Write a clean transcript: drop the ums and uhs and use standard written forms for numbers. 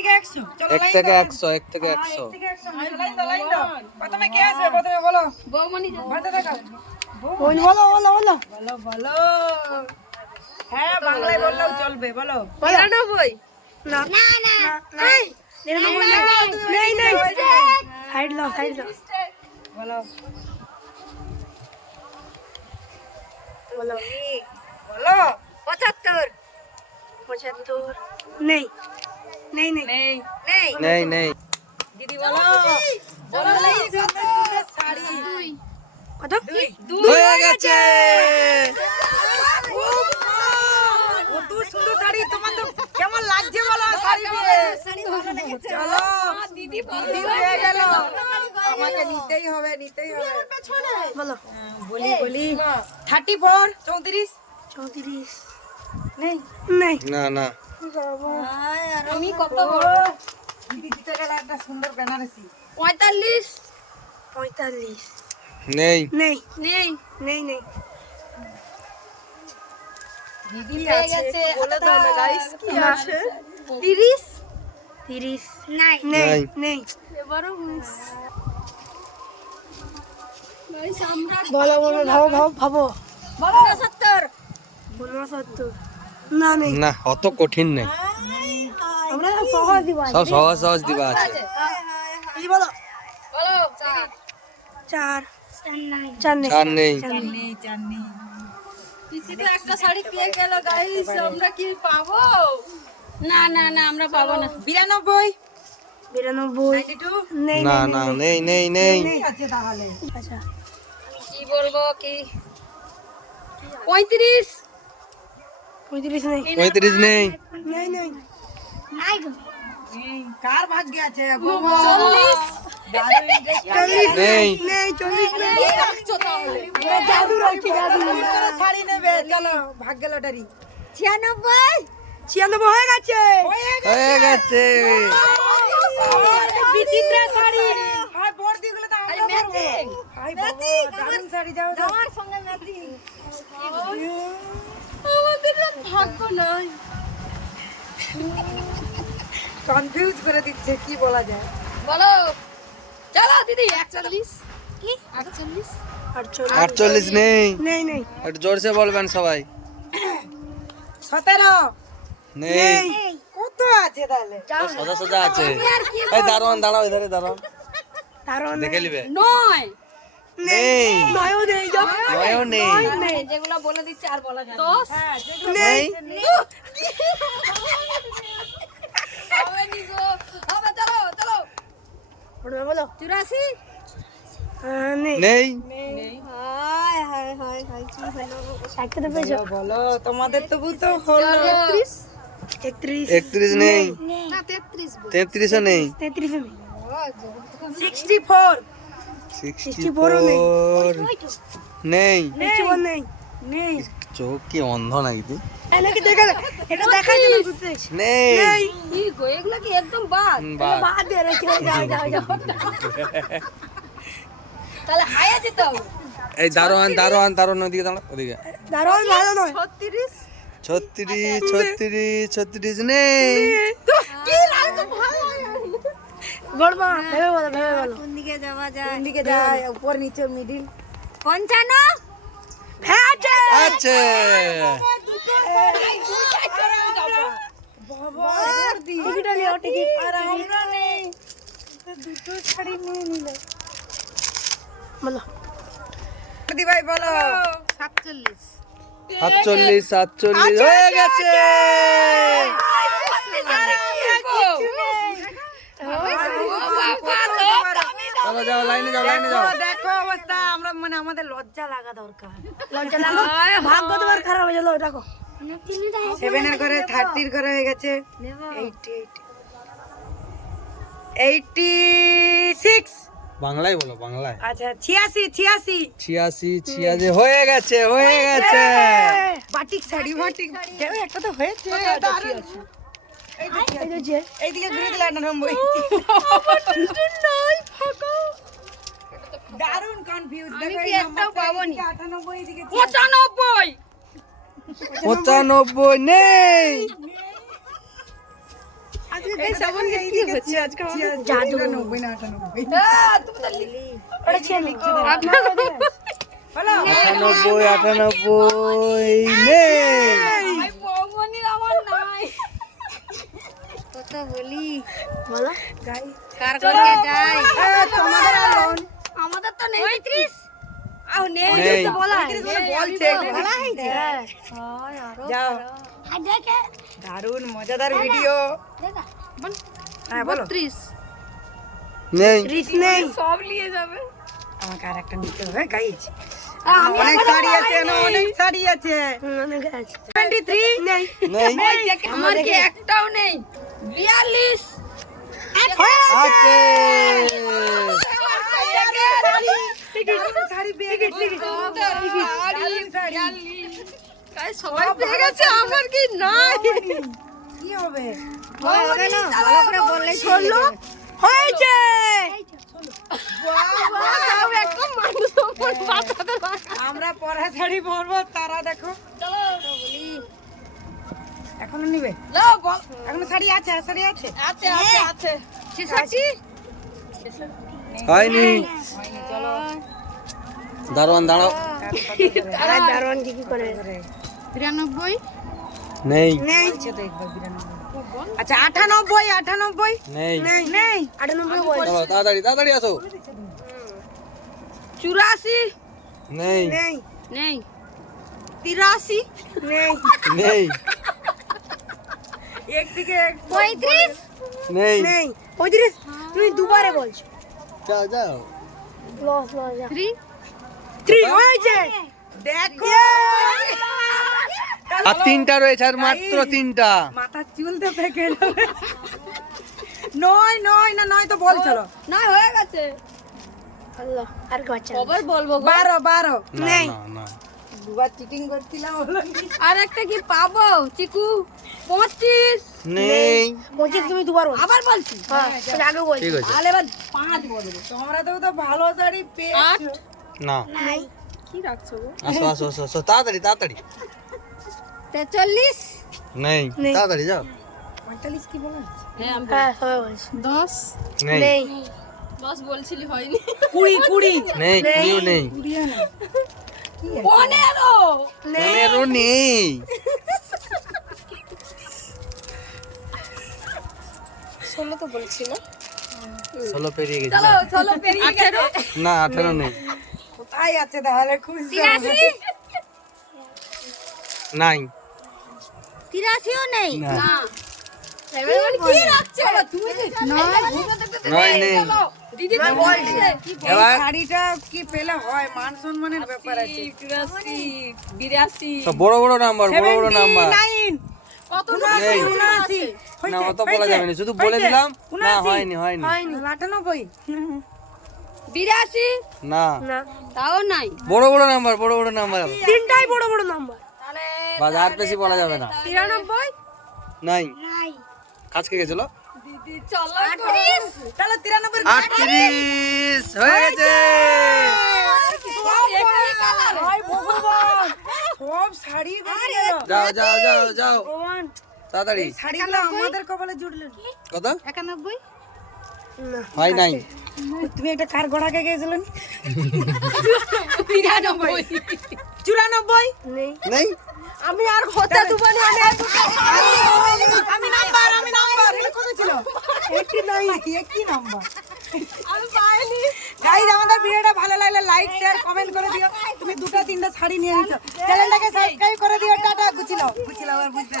থেকে 100 চলো 1 থেকে 100 1 থেকে 100 লাইন দাও প্রথমে কে আসবে প্রথমে বলো বৌমনি ভাতে দেখাও বলো বলো হ্যাঁ বাংলায় বললেও চলবে বলো 99 না না না এই 99 নেই নেই সাইড দাও বলো বলো বলো 75 নেই নেই নেই নেই নেই নেই দিদি বলো বলো এই সুন্দর শাড়ি কত হয়ে গেছে কত সুন্দর শাড়ি তোমার তো কেমন লাগছে বলো শাড়ি পরে চলো দিদি হয়ে গেল আমাকে নিতেই হবে বলো বলি 34 34 34 নেই নেই না না আমি কত বড় দিদি দিতে গেল একটা সুন্দর বেনারসি 45 45 নেই নেই নেই নেই নেই দিদি হয়ে আছে গেছে বলে দাও না গাইস কি আছে 30 30 নাই নেই নেই এবারও মিস গাইস আমরা বলো ভাবো 70 69 না নেই না অত কঠিন নেই আমরা সহজ দিব সব সহজ সহজ দিবা আছে এই বলো বলো 4 4 নেই চার নেই নেই জানি পিসি তো একটা শাড়ি পেয়ে গেল গাইস আমরা কি পাবো না না না আমরা পাবো না 92 92 92 নেই না না নেই নেই নেই আছে তাহলে আচ্ছা কি বলবো কি 35 35 নেই 35 নেই নেই নেই নেই কার ভাগ্যে আছে 40 নেই নেই 40 নেই রাখছো তাহলে জাদু রাখি জাদু শাড়ি নেবে চলো ভাগ্য লটারি 96 হয়ে গেছে হয়ে গেছে বিচিত্র শাড়ি হাই বড় দিগুলো তো আমরা ম্যাচিং হাই ম্যাচিং দারুণ শাড়ি যাও আমার সঙ্গে ম্যাচিং আমাদের আর ভাগ্য নয় কনফিউজ করে দিচ্ছে কি বলা যায় বলো চলো দিদি 41 কি 48 48 নেই নেই নেই একটু জোরসে বলবেন সবাই 17 নেই কত আছে তাহলে সোজা সোজা আছে এই দারোয়ান দাঁড়াও এধারে দাঁড়াও তারও দেখে নিবে নয় নেই নয়ও নেই নয়ও নেই যেগুলো বলে দিচ্ছে আর বলা যায় 10 নেই হবে নি গো হবে চলো চলো বলো 84 নেই নেই হায় হায় হায় হায় কি হলো সাইকেল পেয়েছো বলো তোমাদের তবু তো হলো 31 31 নেই না 33 33 ও নেই 33 নেই 64 64 নেই 61 নেই নেই চোখ কি অন্ধ নাকি তুই নাকি দেখা এটা দেখাই দিল বুঝতে নেই নেই কি গো এগুলা কি একদম বাদ বাহ বাদ দিয়ে রেখে যাও তাহলে হায়া যেতে হবে এই দারোয়ান ওদিকে দাঁড়া ওদিকে দারুণ ভালো নয় 36 নেই কি লাগতো ভালো বলবা ভেবে বলো কোন দিকে যাওয়া যায় কোন দিকে যায় উপর নিচে মিডিল 55 হ্যাঁ আছে আছে বাবা টিকিট লিও টিকিট আর আমরা নেই দুটো শাড়ি নিয়ে নিলে বলো দি ভাই বলো 47 হয়ে গেছে চলো যাও লাইনে যাও দেখো অবস্থা আমরা মানে আমাদের লজ্জা লাগা দরকার লজ্জা লাগো ভাগ্য তোমার খারাপ হয়ে গেল রাখো 7 এর ঘরে 30 এর ঘরে হয়ে গেছে 86 বাংলায় বলো বাংলায় আচ্ছা 86 হয়ে গেছে বাটিক শাড়ি কেউ একটা তো হয়েছে এই যে এইদিকে ঘুরে দিলে 98 দারুণ কনফিউজ আমি কি একটাও পাবোনি 98 এদিকে 95 95 নেই এই সাবান কি হচ্ছে আজকে জাদু। 90 না 98 ওটা ছেড়ে লিখছে বলো 98 নেই। ভাই বৌমনির আমার নাই। কত বলি বলো গাই কার ঘরে যাই তোমাদের আলোন আমাদের তো নেই 35 আও নেই নেই। তো বলা বলছে বলা হয়েছে যাও আর দেখে দারুণ মজাদার ভিডিও দেখা হ্যাঁ বলো 30 নেই। রিস নেই সব নিয়ে যাবে। আমাকে আর একটা নিতে হবে গাইজ অনেক শাড়ি আছে না অনেক শাড়ি আছে অনেক আছে 23 নেই নেই। আমার কি একটাও নেই 42 আছে। শাড়ি পেয়ে গেছি গাইস সবাই পেয়ে গেছে আমার কি নাই। কি হবে হয়ে গেল ভালো করে বললে ষোলো হয়েছে তাও একটা মানুষ ওপর বাঁচাতে পারে। আমরা পরা শাড়ি পরবো তারা দেখো এখনো নিবে নাও বল। এখনো শাড়ি আছে শাড়ি আছে আছে আছে আছে আছে হয়নি। চলো দারোয়ান দাঁড়াও। আর দারুণ কি করে 93 নেই। বলছে তো একবার 92 আচ্ছা 98 নেই। নেই নেই 98 বল চলো তাড়াতাড়ি তাড়াতাড়ি আসো। 84 নেই। নেই নেই 83 নেই নেই। একদিকে 35 নেই। নেই 35 তুমি দুবারে বলছো যাও যাও। লস লস 3 3 হয়েছে দেখো আর তিনটা রয়েছে আর মাত্র তিনটা। মাথা চুল তো পেকে যাবে নয় নয় না নয় তো বল চলো না হয়ে গেছে। আল্লাহ আর বাচ্চা কবার বলবো গো? 12 না না না। দুবার চিটিং করছিলাম হলো কি? আর একটা কি পাবো চিকু 25 নেই। 25 তুমি দুবার বল আবার বলছি হ্যাঁ তুমি আগে বল ঠিক আছে। তাহলে এবার 5 বলবো। তোমরা তো ভালো শাড়ি পেয়েছো না। নাই কি রাখছো গো? আসো আসো আসো আসো তাড়াতাড়ি তাড়াতাড়ি। 43 নেই। নেই। তাড়াতাড়ি যাও। 45 কি বলা হ্যাঁ আমি হ্যাঁ সবাই বলছে 10 নেই। নেই 10 বলছিলি হয়নি 20 নেই। কুড়িও নেই। 20 না 15 পনেরো নেই। 16 তো বলছি না 16 পেরিয়ে গেছে। চলো চলো পেরিয়ে গেছে না 18 নেই। কোথায় আছে তাহলে খুঁজতে হবে। নাই। 83ও নেই না। না এবার কি রাখছো তুমি নয় নেই। দিদি তো বলছে এই এবার শাড়িটা কি পেলে হয় মান সম্মানের ব্যাপার আছে 82 সব বড় বড় নাম্বার বড় বড় নাম্বার। 79 কত নেই। 79 না অত বলা যাবে না শুধু বলে দিলাম না হয়নি হয়নি। 98 82 না না তাও নাই বড় বড় নাম্বার বড় বড় নাম্বার। তিনটাই বড় বড় নাম্বার তাহলে বাস আর বেশি বলা যাবে না। 93 নাই। নাই কাজকে গেছিল। দিদি চলো 38 তাহলে 93 38 হয়ে গেছে। হায় ভগবান সব শাড়ি দেখে যাও যাও যাও যাও তাড়াতাড়ি। শাড়িগুলো আমাদের কপালে জুটলো কত? 91 না হয় নাই। তুমি একটা কার গোড়াকে গেছিল 93 94 নেই নেই। আমি আর হতে দেব না আমি নাম্বার এটা কত ছিল 89 একই নাম্বার আমি পাইনি গাইস আমাদের ভিডিওটা ভালো লাগলে লাইক শেয়ার কমেন্ট করে দিও তুমি দুটো তিনটা শাড়ি নিয়ে নিছো চ্যানেলটাকে সাবস্ক্রাইব করে দিও টাটা গুছিলাও আর বুঝতে